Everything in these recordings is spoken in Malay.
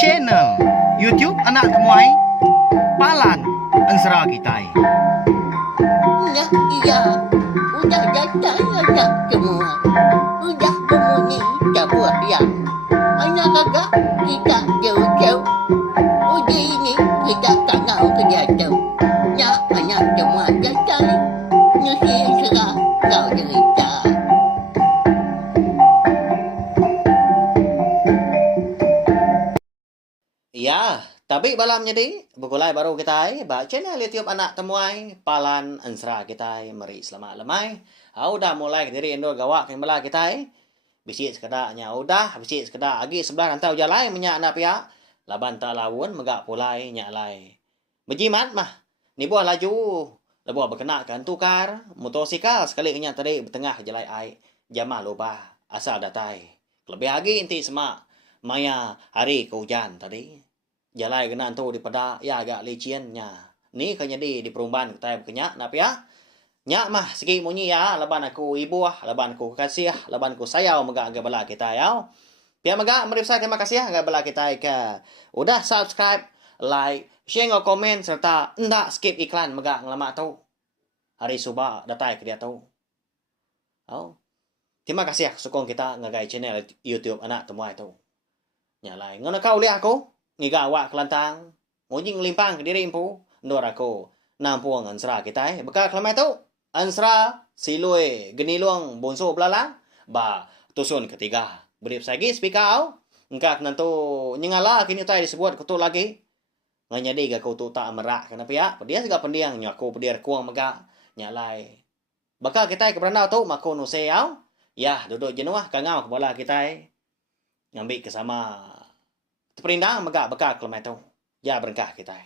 channel YouTube anak temuai Palan Ansra Kitai. Nak iya, udah datang anak semua. Udah berbunyi sebuah yang anak agak kita jauh-jauh. Uji ini kita tak tahu kerja jauh. Nak anak semua datang. Nusi serah kau cerita. Ya, tapi malam jadi bukulai baru kita ba channel YouTube anak temuai Palan Ansra kita meri selamat lemai. Udah mulai diri Indo gawak yang bela kita bisik sekedaknya udah bisik sekedak lagi sebelah rantau jalan menyak nak pihak laban tak lawun megak pulai nyak lai. Berjimat mah ni buah laju lebuah berkenakan tukar motosikal sekali kenyak tadi bertengah jalan ai jamah lupa asal datai. Lebih lagi inti semak maya hari kehujan tadi. Jalan kena tu di pada ya agak leciennya. Ni kan jadi di perumahan kita berkenyak nap ya. Nyak mah segi munyi ya laban aku ibu laban aku kasih laban aku sayau megak agak bala kita ya. Pia megak meripsa terima kasih agak bala kita ke. Udah subscribe, like, share ngau komen serta ndak skip iklan megak ngelamak tu. Hari subah datai ke dia tu. Oh. Terima kasih sokong kita ngagai channel YouTube anak temuai tu. Nyalai ngono kau lihat aku. Ngiga awak kelantang. Ngujing limpang ke diri impu. Ndor aku. Nampuang ansra kita Bekal kelamai tu. Ansra silui geniluang bonso belala. Ba tusun ketiga. Berip sagi spikau. Engkak nantu nyingala kini tay disebut kutu lagi. Nganyadi ga kutu tak merak kenapa ya. Dia juga pendiang nyaku pedir kuang mega. Nyalai. Bakal kita ke berandau tu maku nuseyau. Ya duduk jenuah kangau ke bola kita. Ngambil kesama terperindang megak bekak kelemai tu. Ya berengkah kita.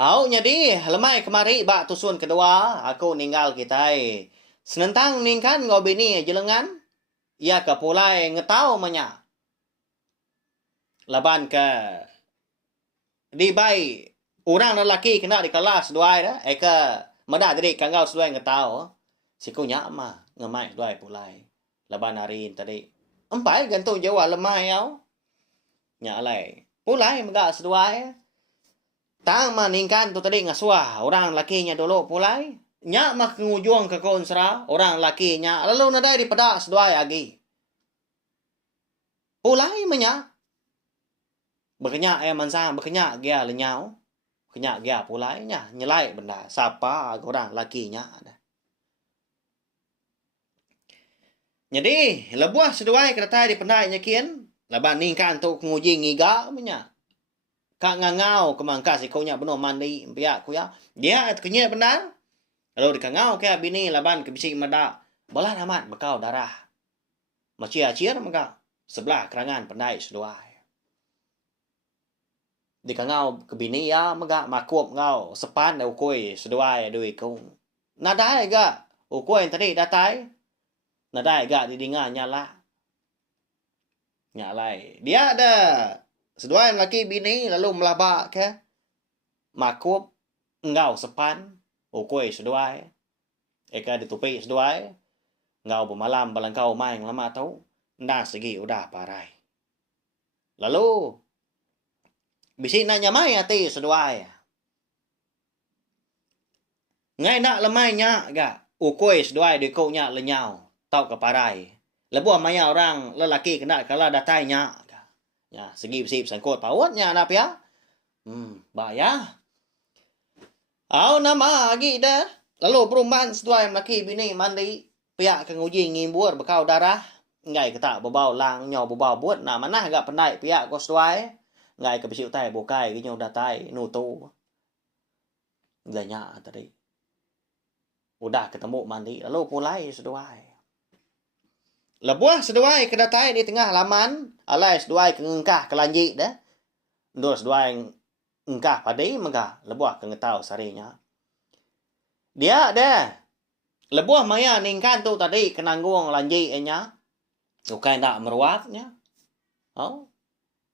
Nyadi lemai kemari bak tusun kedua aku ninggal kita. Senentang ningkan ngau bini jelengan. Ya ke pulai ngetau menya. Laban ke di bai orang lelaki kena di kelas dua dah. Eka medak tadi kangau sesuai ngetau. Sikunya mah ngemai dua pulai. Laban hari tadi. Empai gantung jawa lemai yau. Nya alai. Pulai megak seduai. Tang maningkan tu tadi ngasuah. Orang lakinya dulu pulai. Nya mah ngujung ke konsra. Orang lakinya. Lalu nadai di pedak seduai lagi. Pulai menya. Berkenyak ya mansang. Berkenyak dia lenyau. Kenyak dia pulai nya. Nyelai benda. Siapa orang lakinya. Jadi, lebuah seduai kedatai di pendai nyakian. Laban ningkan tu nguji ngiga punya. Kak ngangau kemangka si kaunya benar mandi pihak ku ya. Dia kenyek benar. Lalu dikangau ke bini laban ke bisik medak. Bolah amat bekau darah. Macia-ciar maka sebelah kerangan pendai seduai. Dikangau ke bini ya maka makup ngau sepan da ukoi seduai dui kung. Nadai ga ukoi tadi datai. Nadai ga didinga nyala. Nyalai. Dia ada seduai lelaki bini lalu melabak ke. Makup ngau sepan. Ukoi seduai. Eka ditupi seduai. Ngau bermalam balangkau main lama tau. Nda segi udah parai. Lalu. Bisik nak nyamai hati seduai. Ngai nak lemai nyak ga. Ukoi seduai dikau nyak lenyau. Tau ke parai. Lebuah maya orang lelaki kena kala datainya. Ya, segi bisip sangkut pawatnya nap ya. Bahaya. Nama lagi dah. Lalu perumahan seduai lelaki bini mandi. Pihak ke nguji ngimbur bekau darah. Ngai kata bebau lang nyaw bebau buat. Nah mana agak pendai pihak ko seduai. Ngai ke bisip tai bukai ginyo datai nutu. Ganya tadi. Udah ketemu mandi. Lalu pulai seduai. Lebuah seduai kedatai di tengah laman. Alai seduai kengengkah kelanjik dah. Ndur seduai engkah padai megah. Lebuah kengetau sarinya. Dia dah. Lebuah maya ningkan tu tadi kenanggung lanjik nya. Bukan tak meruatnya.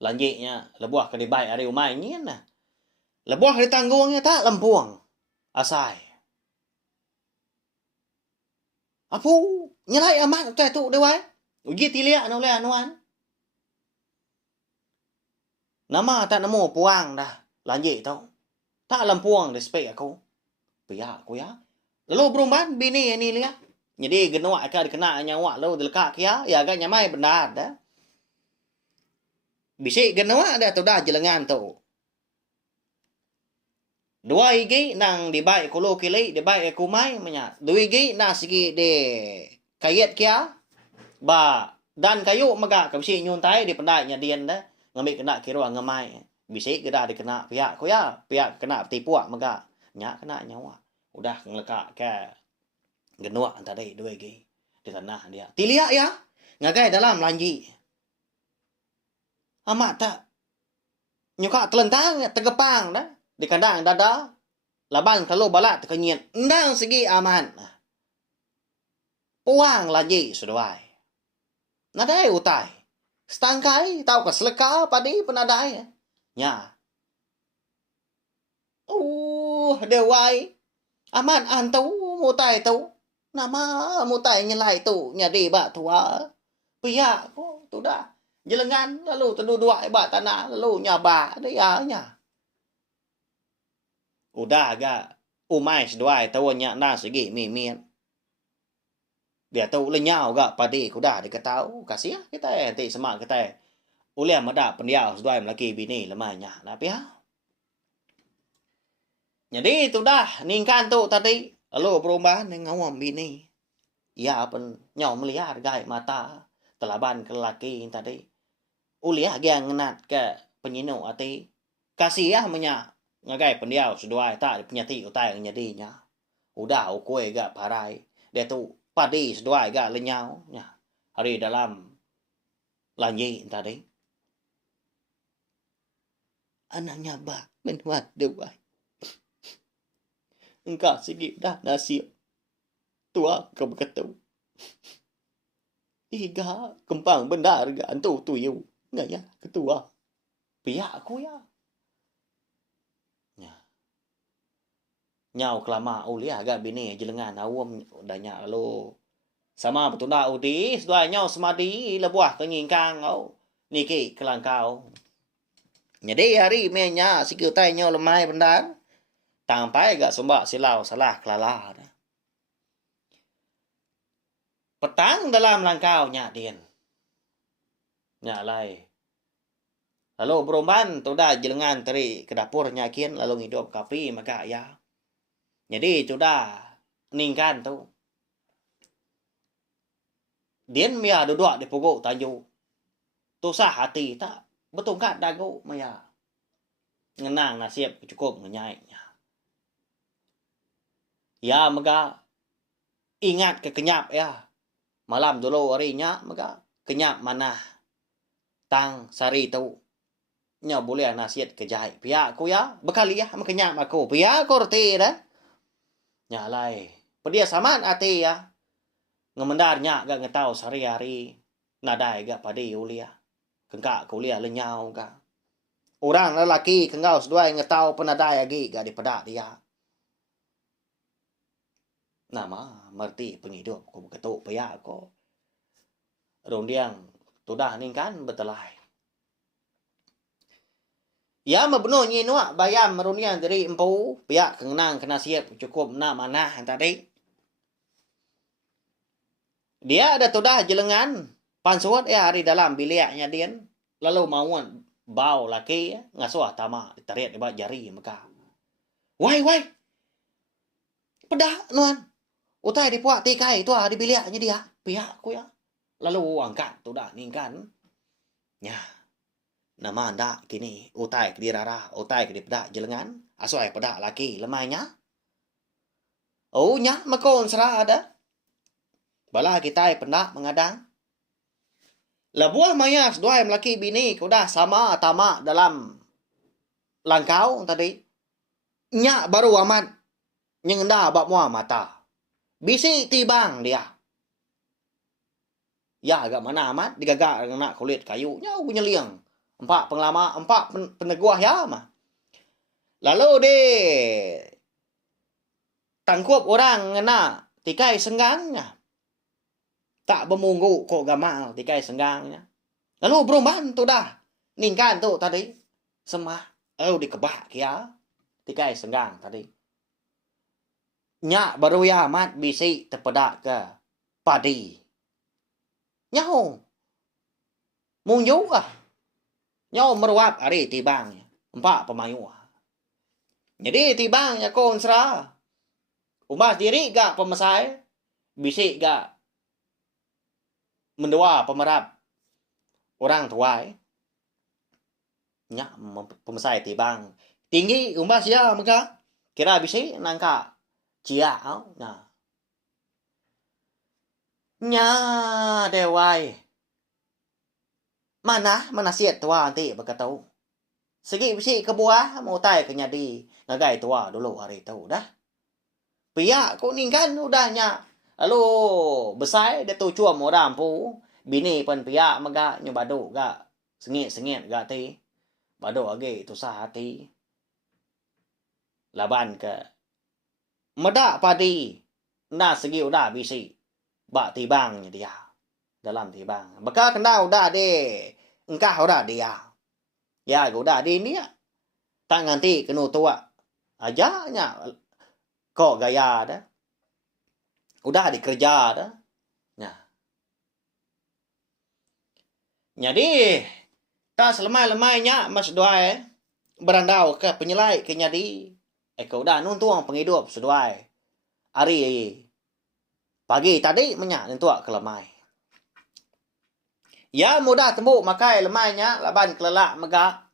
Lanjiknya. Lebuah kedibai hari umai ni nah. Lebuah ditanggungnya tak lempuang. Asai. Apu nyelai amat tu tu dewai. Uji tiliak no le anuan. Nama tak nemu puang dah. Lanjut tau. Tak lampuang respect aku. Pihak aku ya. Lalu berumban bini ni lihat. Jadi genuak akan kena nyawa lo delkak ya. Ya agak nyamai benar dah. Bisik genuak dah tu dah jelengan tu. Dua igi nang di baik kulo kili di baik aku mai menya. Dua igi na sigi de kayet kia. Ba dan kayu maga kabisi nyuntai di pendai nya dian dah. Ngambil kena kira ngamai. Bisik gedah dikena pihak ku ya. Pihak kena tipuak maga. Nyak kena nyawa. Udah ngelekak ke genuak tadi dua igi di tanah dia. Tiliak ya. Ngagai dalam lanji. Amat tak. Nyuka telentang tegepang dah. Di kandang dada. Laban kalau balat terkenyit. Ndang segi aman. Puang lanji suduai. Nadai utai. Setangkai tahu ke seleka padi penadai. Nya. Dewai. Aman antau mutai tu. Nama mutai nyelai tu. Nyadi bak tua. Pihak ko tu dah. Jelengan lalu terdua bak tanah lalu nyaba dia nya. Udah agak umai seduai tahu nya na segi mimian. Dia tahu lenyau gak padi kuda diketahu kasih ya kita nanti semak kita. Ulih mada pendiau seduai melaki bini lemahnya. Tapi ya. Jadi tu dah ningkan tu tadi lalu perubahan dengan ngawam bini. Ya pen nyau melihat gai mata telaban ke lelaki tadi. Uliah dia ngenat ke penyinu ati. Kasih ya menya ngagai pendiau seduai tak penyati utai nyadinya. Udah ukui gak parai. Dia tu padi seduai gak lenyau nya. Hari dalam lanyi tadi. Anaknya bah menuat dewai. Engkau sikit dah nasib. Tua kau berkata. Iga kempang benda harga antu tuyu. Nggak ya ketua. Pihak aku ya. Nyau kelama ulia agak bini jelengan awam danya lalu. Sama betul dah udi. Sedua nyau semadi lebuah kenyingkang kau. Niki kelangkau. Jadi hari menya sikil tay nyau lemai benda. Tampai agak sumbak silau salah kelala. Petang dalam langkau nya dian. Nya lai. Lalu berumban tu dah jelengan teri ke dapur nyakin lalu hidup kapi maka ya. Jadi tu dah ningkan tu. Dian mia duduk di pokok tajuk. Tu sah hati tak betul kat dagu maya. Ngenang nasib cukup ngenyainya. Ya mega ingat ke kenyap ya. Malam dulu harinya mega kenyap mana. Tang sari tu. Nya boleh nasihat kejai. Pihak aku ya. Bekali ya. Mekenyap aku. Pihak aku reti dah. Nya lai. Pedia saman hati ya. Ngemendarnya gak ngetau sehari-hari. Nadai gak padi ulia. Kengkak kuliah lenyau gak. Orang lelaki kengkau seduai ngetau penadai lagi gak dipedak dia. Nama merti penghidup. Aku berketuk pihak aku. Rondiang. Tudah ningkan betelai. Ya membunuh nyinua bayam merunian dari empu. Pihak kenang kena siap cukup nak manah tadi. Dia ada tudah jelengan. Pansuat ya hari dalam biliknya dia. Lalu mauan bau laki ngasuh tamak. Ditarik di bawah jari maka. Wai. Pedah nuan. Utai di puak tikai tu di biliknya dia. Pihak aku ya. Lalu angkat tudah ningkan. Ya. Nama anda kini utai ke dirara, utai ke dipedak jelengan, asuai pedak laki lemahnya. Oh nya makon serah ada. Bala kita pendak mengadang. Lebuah mayas dua laki bini kudah sama tamak dalam langkau tadi. Nya baru amat nyengenda bak mua mata. Bisi tibang dia. Ya agak mana amat digagak dengan kulit kayu. Nya punya liang. Empat pengelama, empat peneguah ya mah. Lalu de tangkup orang ngena tikai senggangnya. Tak bermunggu kok gamal tikai senggangnya. Lalu berumban tu dah. Ningkan tu tadi. Semah. Di kebak kia. Tikai senggang tadi. Nyak baru ya mat bisi terpedak ke padi. Nyaho. Munyu ah. Nyaho meruap hari tibang. Empat pemayu. Jadi tibang ya kon sera. Umas diri gak pemesai. Bisi gak mendua pemerap orang tuai. Nyak pemesai tibang. Tinggi umas ya maka. Kira bisi nangka cia. Nah. Nya dewai. Mana siat tua nanti berkata. Segi bisi kebuah mau tai ke nyadi. Ngagai tua dulu hari itu dah. Pihak kau ningkan udahnya. Lalu besar dia tu cua mau rampu. Bini pun pihak megak nyobado gak. Sengit gak ti. Bado age tu sah hati. Laban ke. Medak padi. Nah segi udah bisi. Bak tibangnya dia. Dalam tibang. Maka kena udah deh. Engkau udah dia. Ya udah di ini ya. Tak nganti kena tua. Ajaknya. Kok gaya dah. Udah dikerja dah. Nah. Jadi. Tak selemai-lemainya mas doai. Berandau ke penyelai ke nyadi. Kau udah nuntung penghidup seduai. Hari. Pagi tadi menyak nentua ke lemai. Ya mudah tembuk makai lemainya. Laban kelelak megak.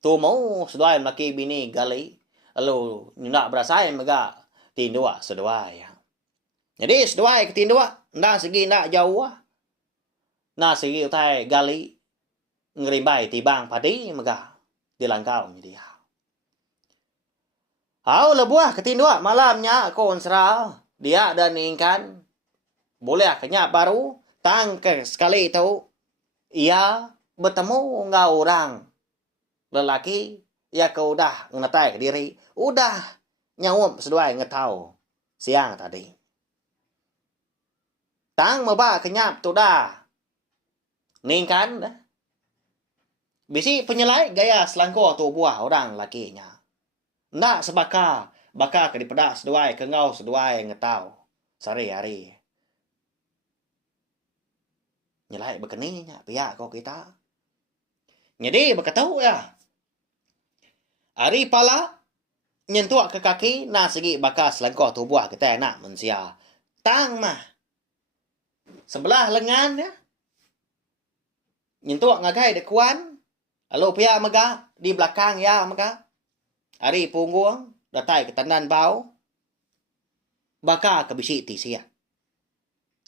Tu mau seduai melaki bini gali. Lalu nak berasai megak tindua seduai. Jadi seduai ke tindua. Nak segi nak jauh. Nak segi utai gali. Ngerimbai tibang padi megak. Dilangkau ni dia. Hau lebuah ke tindua malamnya kon serau. Dia dan ingkan. Boleh kenyak baru. Tang ke sekali itu. Ia bertemu ngau orang. Lelaki. Ia ke udah ngetai ke diri. Udah nyawam seduai ngetau. Siang tadi. Tang meba kenyap tu dah. Ningkan dah. Bisi penyelai gaya selangkor tu buah orang lakinya. Ndak sebaka. Baka ke dipedak seduai ke ngau seduai ngetau. Sehari-hari. Nyelai berkeninya pihak kau kita. Jadi berkatau ya. Hari pala. Nyentuak ke kaki. Nah segi baka selangkor tu buah kita nak mensia. Tang mah. Sebelah lengan ya. Nyentuak ngagai dekuan. Lalu pihak megak. Di belakang ya megak. Hari punggung. Datai ke tandan bau. Baka ke bisi tisia.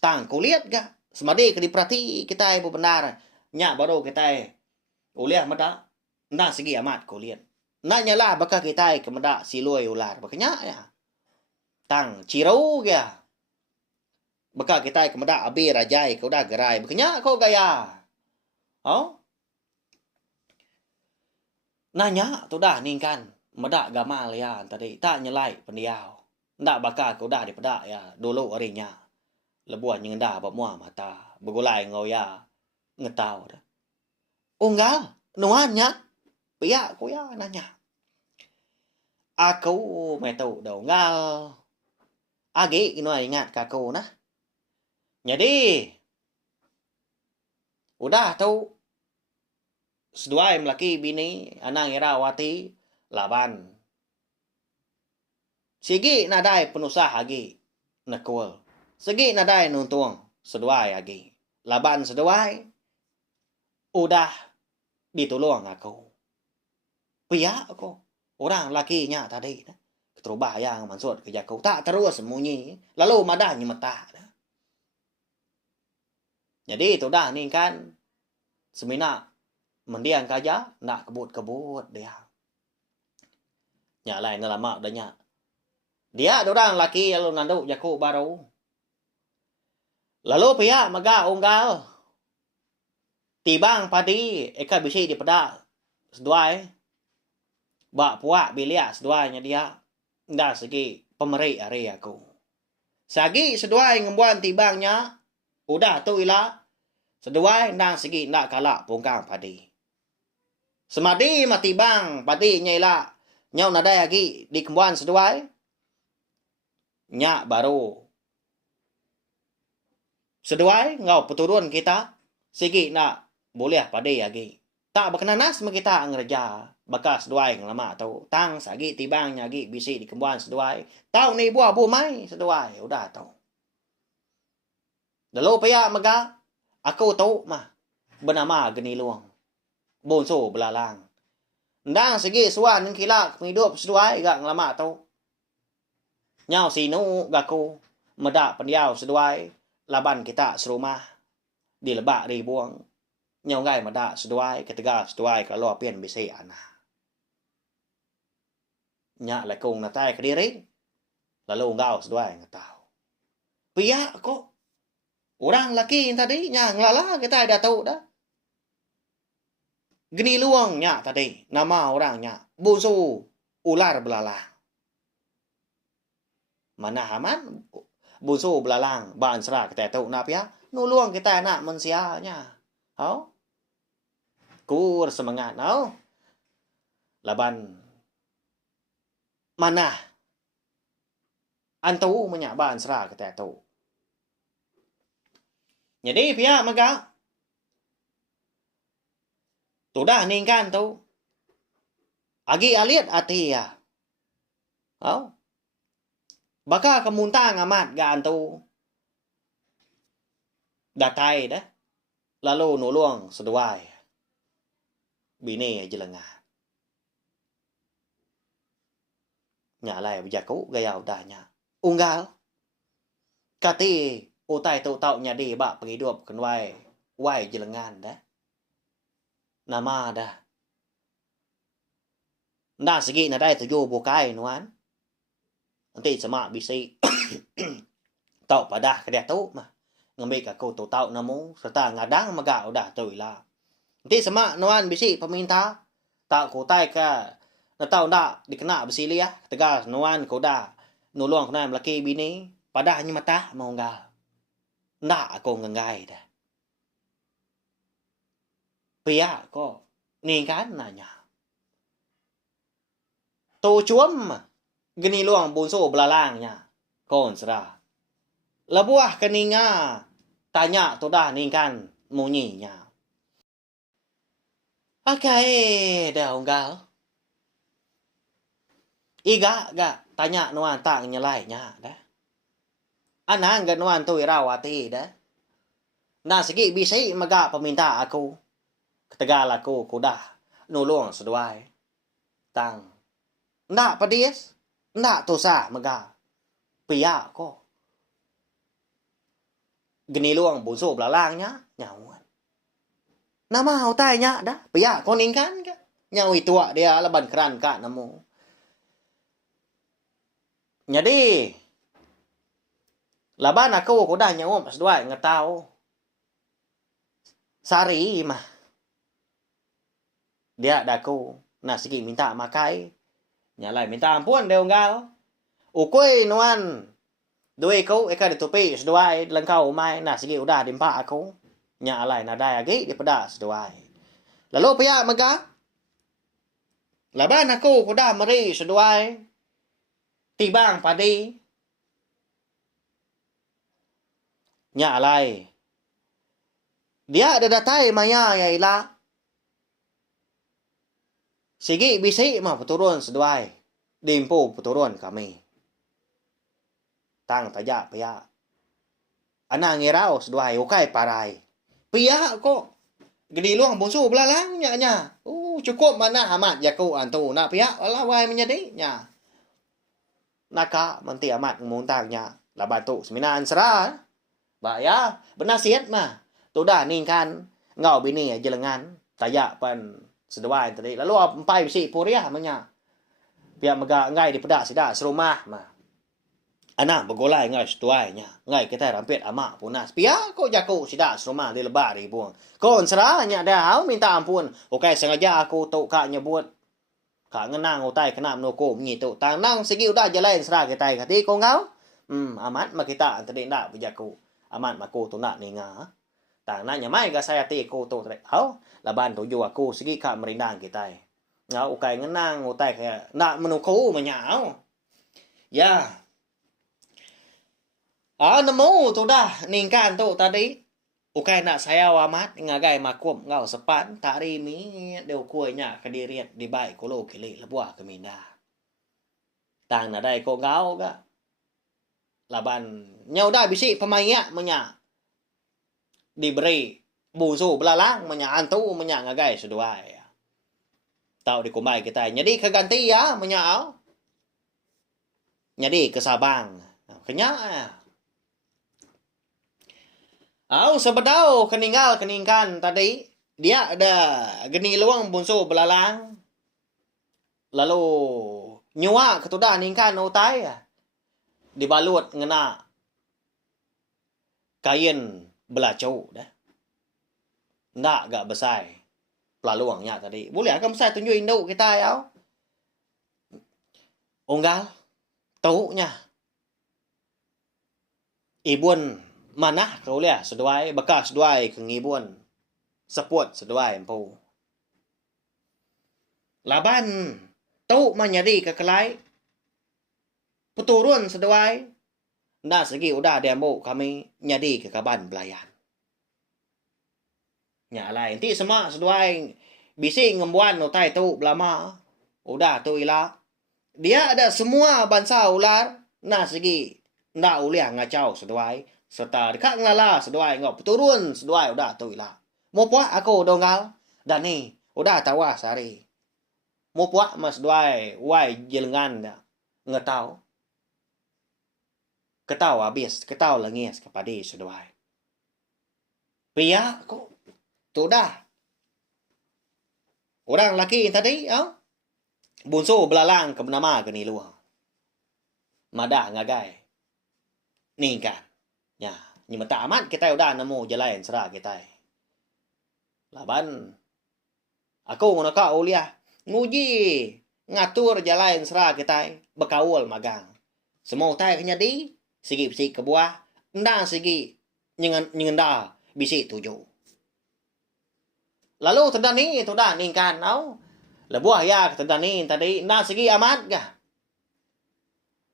Tang kau lihat gak? Semadi ke diperhati kita ibu benar. Nyak baru kita. Uliah medak. Nah segi amat kau lihat. Nak nyala baka kita ke medak silui ular. Baka nyak ya. Tang cirau gak? Baka kita ke medak abi rajai kau dah gerai. Baka nyak kau gaya. Oh? Nanya tu dah ningkan. Medak gamal ya tadi. Tak nyelai pendiau. Ndak baka kau dah dipedak ya. Dulu harinya. Lebuah nyendah bermuah mata. Bergulai ngau ya. Ngetau dah. Unggal. Nuannya. Pihak kau ya nanya. Aku metu dah unggal. Agi kena ingat kaku nah. Jadi. Udah tu. Seduai melaki bini. Anang Irawati. Laban. Sigi nadai penusah lagi. Nekul. Segi nadai nuntung. Seduai lagi. Laban seduai. Udah. Ditolong aku. Pihak aku. Orang lakinya tadi. Keterubah yang maksud kerja aku. Tak terus sembunyi. Lalu madanya mata. Jadi itu dah ni kan. Semina. Mendiang kaja. Nak kebut-kebut dia. Nyak lain lama dah nyak. Dia orang laki lalu nanduk jaku baru. Lalu pihak megak unggal. Tibang padi. Eka bisi dipedak. Seduai. Bak puak biliak seduainya dia. Dah segi pemerik hari aku. Sagi seduai ngembuan tibangnya. Udah tu ilah. Seduai nang segi nak kalak pungkang padi. Semadi matibang padi nyaila nyau nadai lagi di kembuan seduai. Nya baru seduai ngau peturun kita sigi nak boleh padi lagi. Tak berkenanas kita ngerja bakas seduai lama tau. Tang sagi tibang nyagi bisi di kembuan seduai. Tau ni buah bu mai seduai udah tau. Dalau paya mega aku tahu mah bernama geni luang. Bonso belalang. Ndang segi suan ng kilak hidup seduai gak lama tau. Nyau sinu gaku medak pendiau seduai laban kita serumah di lebak di buang. Nyau gai medak seduai ketiga seduai kalau pian bisi ana. Nya lekung natai kediri lalu ngau seduai ngatau. Pia kok orang laki tadi nya ngelala kita dah tahu dah. Geni luang nya tadi nama orangnya Bonso ular belalang. Mana aman Bonso belalang ban sera kita tahu nak ya. Nu luang kita nak mensianya. Hau? Kur semangat hau. Laban mana antu menyak ban sera kita tahu. Jadi pihak maka tu dah ningkan tu. Agi alit hati ya. Oh. Baka kemuntang amat gan tu. Datai dah. Lalu nulung seduai. Bini jelengan. Nyalai berjaku gaya udahnya. Unggal. Kati utai tu tau nya di bak penghidup kenwai wai jelengan dah. Nama dah. Nda segi na dai tuju bukai nuan. Nanti semak bisi tau padah ke dia tu mah. Ngambil aku tu tau namu serta ngadang maga udah tu lah. Nanti semak nuan bisi peminta tak ku tai ka na tau ndak dikena bisi liah tegas nuan ku dah nulung kena melaki bini padahnya mata mau enggak. Ndak aku ngengai dah. Pia ko ni kan nanya. Tu cuam geni luang Bonso belalangnya. Kon sera. Lebuah keninga tanya tu dah ni kan munyinya. Akai dah unggal. Iga ga tanya nuan tak nyelainya dah. Anang ga nuan tu irawati dah. Nah segi bisi maga peminta aku. Ketegal aku kudah nulung seduai. Tang. Ndak padies. Ndak tosah maga. Pia ko. Geni luang Bonso belalangnya nyawan. Nama utainya dah. Pia ko ningkan ke. Nyawi tua dia leban keran ka namu. Jadi laban aku kudah nyawam seduai ngetau. Sari mah. Dia daku nak segi minta makai. Nyalai minta ampun dia unggal. Ukui nuan. Dui ku eka ditupi seduai lengkau umai nak segi udah dimpa aku. Nyalai nadai lagi daripada seduai. Lalu pihak mega. Laban aku kudah meri seduai. Tibang padi. Nyalai. Dia ada datai maya yailah. Sigi bisi mah peturun seduai. Dimpu peturun kami. Tang tajak pia. Anak ngirau seduai ukai parai. Pia kok. Gedi luang Bonso belalang nya. Cukup mana amat jaku antu. Nak pia wala wai menjadi nya. Naka menti amat muntangnya. Laban tu seminan serah. Ba ya bernasihat mah. Tu dah ningkan ngau bini jelengan. Tajak pan seduai tadi. Lalu empai bisi puriah menya. Pihak mega ngai di pedak sidak serumah mah. Anak bergolai ngai seduainya. Ngai kita rampit amak punas. Pihak kok jaku sidak serumah di lebar di buang. Kon serahnya dah hau minta ampun. Okai sengaja aku tu kak nyebut. Kak ngenang utai kena menukum ngitu. Tanang segi udah jalan serah kita kati kau ngau. Amat mah kita tadi ndak berjaku. Amat maku tu nak ninga. Tang nanya mai ga saya ti ko to tre. Au, laban tu yo aku segi ka merindang kita. Ngau ukai ngenang utai ka nak menuku menyau. Ya. Nemu tu dah ningkan tu tadi. Ukai nak saya wamat ngagai makum ngau sepan tari mi deu kuenya kediriat di bai kulo kili lebuah keminda. Tang na dai ko ngau ga. Laban nyau dah bisi pemaya menya. Diberi busu belalang menya antu menya ngagai seduai. Tau di kumbai kita jadi keganti ya menya. Jadi ke Sabang. Kenya ya. Sebedau keningkan tadi. Dia ada geni luang bunsu belalang. Lalu nyua ketudah ningkan utai. Dibalut ngena kain belacau dah. Ndak gak besar. Pelaluangnya tadi. Boleh agak besar tunjuk induk kita ya. Unggal. Taunya. Ibun mana kau lihat seduai bekas seduai ke ngibun seput seduai empu laban tau menjadi kekelai puturun seduai nda segi udah demo kami nyadi ke kaban belayan nya lain ti semua seduai bisi ngembuan utai tu belama udah tu ila dia ada semua bangsa ular nah segi nda uliah ngacau seduai serta dekat ngelala seduai ngau turun seduai udah tu ilah. Mau puak aku donggal dan ni udah tawa sehari. Mau puak mas seduai wai jelengan dah ngetau. Ketau habis, ketau lengis kepada seduai. Pia kok tu dah. Orang laki tadi bunso belalang ke nama ke ni luar. Madah ngagai. Ni kan. Ya, nhưng mà tak amat kita udah nemu jalan serah kita. Laban aku ngono ka uliah nguji ngatur jalan serah kita bekawul magang. Semua tai kenyadi segi bisi kebuah ndang segi nyengenda bisi tuju. Lalu terdani tu dah ningkan au. Lebuah ya terdani tadi ndang segi amat gah.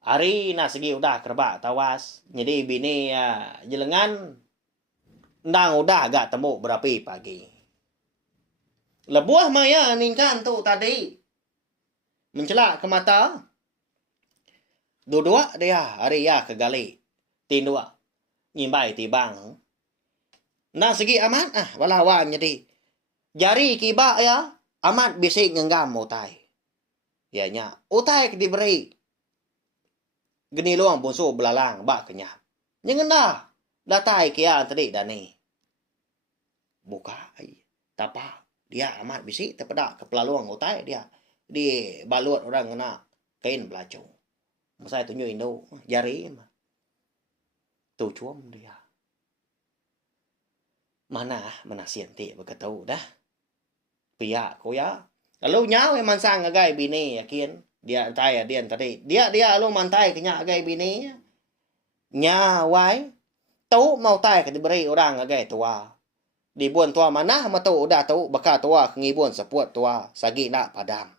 Hari nak segi udah kerbak tawas. Jadi bini jelengan. Ndang udah agak temu berapi pagi. Lebuah maya ningkan tu tadi. Mencelak ke mata. Dua-dua dia hari ya ke gali. Tin dua. Nyimbai tibang. Ndang segi amat walawan jadi. Jari kibak ya. Amat bisik ngenggam utai. Ianya utai diberi. Geni luang bunso belalang bak kenyap. Jangan dah. Datai kia tadi dah ni. Buka. Tapa. Dia amat bisik terpedak ke pelaluang utai dia. Di balut orang kena kain belacung. Masa tunjuk Indo. Jari. Tu cuam dia. Mana siantik berkata dah. Pihak ko ya. Lalu nyaw yang mansang agai bini yakin. Dia tay dia tadi. Dia lu mantai kenya agai bini. Nya wai. Tau mau tay ke diberi orang agai tua. Dibuan tua mana ma tau udah tau baka tua ngibun seput tua sagi nak padam.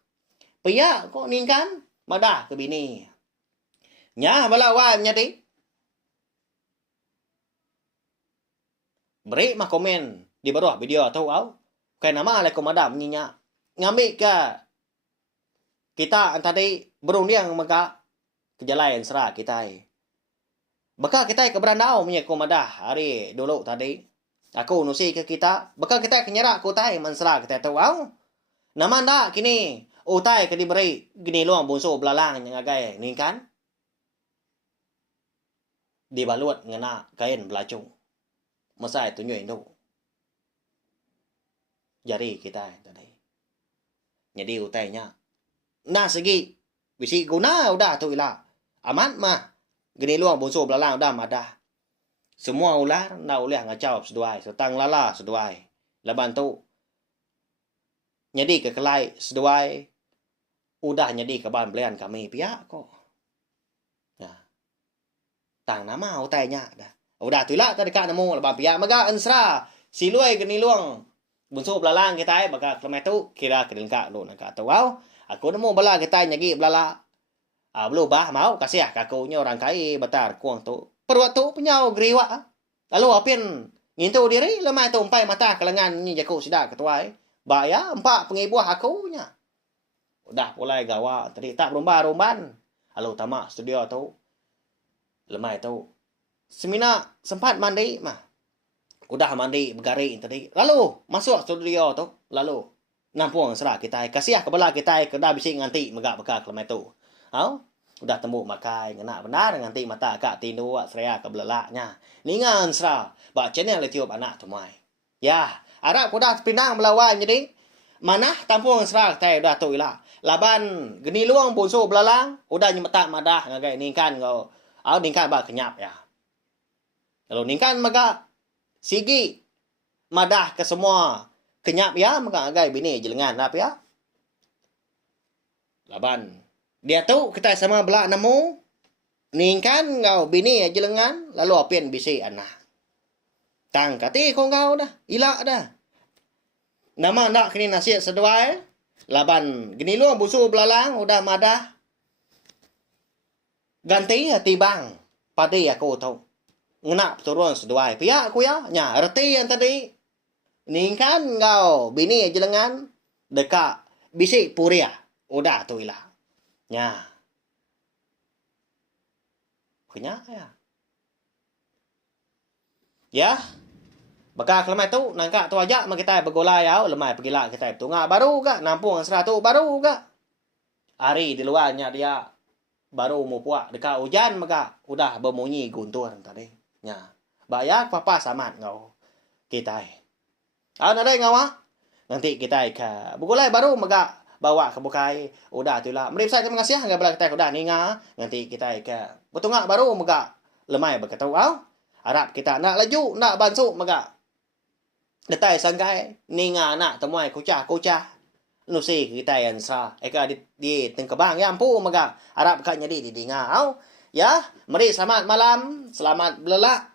Pia kok ningkan madah ke bini. Nya balawan nya di. Beri mah komen di bawah video tau au. Kai nama le ko madam nyinya. Ngambil ke kita tadi berunding maka kejalan serah kita. Baka kita ke berandau punya komadah hari dulu tadi. Aku nusi ke kita. Baka kita kenyerak ku tai menserah kita tahu. Nama ndak kini. Utai ke diberi gini luang bunso belalang yang agai ni kan. Dibalut ngena kain belacung. Masa itu tunjuk itu. Jari kita tadi. Jadi utainya. Nah segi bisi guna udah tu ilah. Amat mah. Gini luang bunso belalang udah madah. Semua ular nak uliah ngacau seduai. Setang lala seduai. Leban tu. Jadi kekelai seduai. Udah jadi keban belian kami pihak kok. Ya. Tang nama utainya dah. Udah tu ilah tak dekat nemu leban pihak. Maka ensra silui geni luang bunso belalang kita baka kelemai tu kira kedelka lu nak tu wow aku nemu bala kita nyagi belala belum bah mau kasih kakunya orang kai batar kuang tu perwat tu penyau griwa lalu apin ngintu diri lemai tu umpai mata kelengan ni jaku sidak ketuai baya empat pengibuah akunya udah mulai gawa tadi tak romban lalu tamak studio tu lemai tu semina sempat mandi mah udah mandi bergari tadi lalu masuk studio tu lalu nampung serah kita kasih kebala kita kena bising nganti megak bekak lemai tu udah tembuk makai ngena benar nganti mata kak tindu seraya kebelalaknya ningan serah bak channel YouTube anak tumai ya arab kuda pinang melawan jadi mana tampung serah tai udah tu ilah laban geni luang bunso belalang udah nyemetak madah ngagai ningkan kau ningkan bak kenyap ya lalu ningkan maka sigi madah ke semua kenyap ya maka agai bini jelengan apa ya laban dia tu kita sama belak nemu ningkan kau bini jelengan lalu apin bisi anak tang kati kau dah ilak dah nama nak kini nasihat seduai laban geni luang busu belalang udah madah ganti hati bang padi aku tahu ngenak turun seduai pihak aku ya nya reti yang tadi ningkan kau bini jelengan dekat bisik puria udah tu ilah nya punya ya baka kelemai tu nangka tu aja mak kita bergolai ya lemai pergi lah kita tu ngak baru ka nampung serah tu baru ka hari di luarnya dia baru mau puak dekat hujan maka udah bemunyi guntur tadi nya bayak papa samat ngau kita nade ngau nanti kita ke bergolai baru maka bawa ke bukai udah tu lah merip saya terima kasih enggak bela kita udah ninga nanti kita ke betungak baru maka lemai berkatau harap kita nak laju nak bantu maka detai sangkai ninga nak temuai kucah nusi kita yang sa eka di tengkebang ya ampu maka harap kat jadi di dinga ya mari selamat malam selamat belelak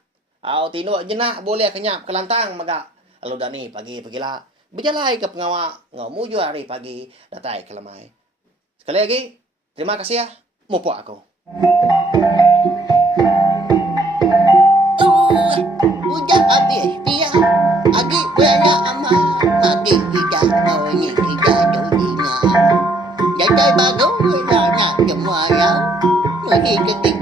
tinduk jenak boleh kenyap kelantang maka lalu dah ni pagilah berjalai ke pengawak ngau muju hari pagi datai ke lemai sekali lagi terima kasih ya mupuk aku udah habis dia agi banyak amat agi tidak mau ni tidak dodina jadi baru nak semua ya mesti ketika